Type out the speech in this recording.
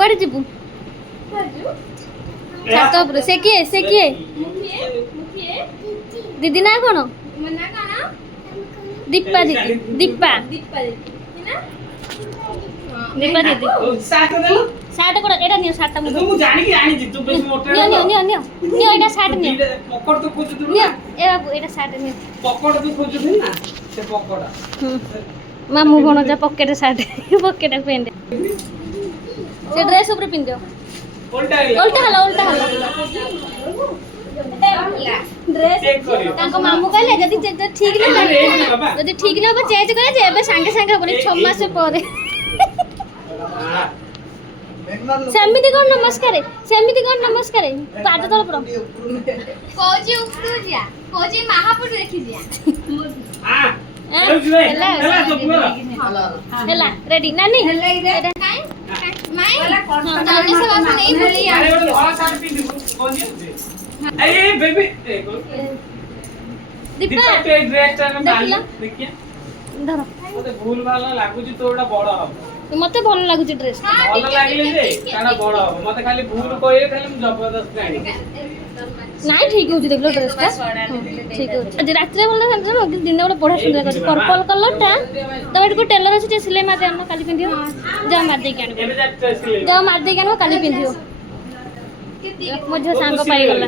କୁଆଡ଼େ ଯିବୁ? ଛାତ ଉପରେ। ସେ କିଏ? ଦିଦି ନା କ'ଣ? ଦୀପା ଦିଦି। ଦୀପା ଦିଦି। ସାର୍ଟ କୋଡ଼ା ଏଟା ନିଅ। ସାର୍ଟଟା ମୁଁ ଜାଣିକି ଆଣିଛି। ତୁ ବେଶୀ ମୋଟା ନିଅ ଏଟା ସାର୍ଟ ନିଅ। ପକଡ଼ ତ ଖୋଜୁଛୁ ନିଅ। ଏ ବାବୁ ଏଟା ସାର୍ଟ ନିଅ। ପକଡ଼ ତ ଖୋଜୁଛୁ ନା ସେ ପକଡ଼ା। ମାମୁଁ ଭଣଜା ପକେଟ ସାର୍ଟ ପକେଟ ପ୍ୟାଣ୍ଟ। ସେ ଡ୍ରେସ୍ ଉପରେ ପିନ୍ଧିବ। ଓଲ୍ଟା ହେଲା। ଡ୍ରେସ୍ ତାଙ୍କ ମାମୁଁ କହିଲେ ଯଦି ଠିକ୍ ନ ହବ ଚେଞ୍ଜ କରିବା ଯେ ଏବେ ସାଙ୍ଗେ ହବନି 6 ମାସ ପରେ। ସେମିତି କ'ଣ ନମସ୍କାର ପାଦ ତଳ ପଡ଼। କହୁଛି ଉପରୁ ଯା କହୁଛି ମାହାପୁର ଦେଖି ଯା। ହେଲା ରେଡି ନାନୀ ମତେ ଭଲ ଲାଗୁଛି ଡ୍ରେସ୍। ଭଲ ଲାଗିଲେ ଯେ କାଣା ବଡ ହବ ମତେ ଖାଲି ଭୁଲ କହିଲେ ଖାଲି ମୁଁ ଜବରଦସ୍ତ ଆଣି ନାଇଁ ଠିକ୍ ହଉଛି ଦେଖିଲ ଡ୍ରେସ୍ଟା ଠିକ୍ ହଉଛି। ଆଜି ରାତିରେ ଭଲ ଜାଣିଛ ନା ଦିନ ବେଳେ ବଢ଼ିଆ ସୁନ୍ଦର କରୁଛି ପର୍ପଲ୍ କଲର୍ଟା। ତମେ ଏଠି ଟେଲର ଅଛି ଟିକେ ସିଲେଇ ମାରି ଆଣିବ କାଲି ପିନ୍ଧିବ। ଯାଅ ମାରିଦେଇକି ଆଣିବ କାଲି ପିନ୍ଧିବ। ମୋ ଝିଅ ସାଙ୍ଗ ପାଇଗଲା।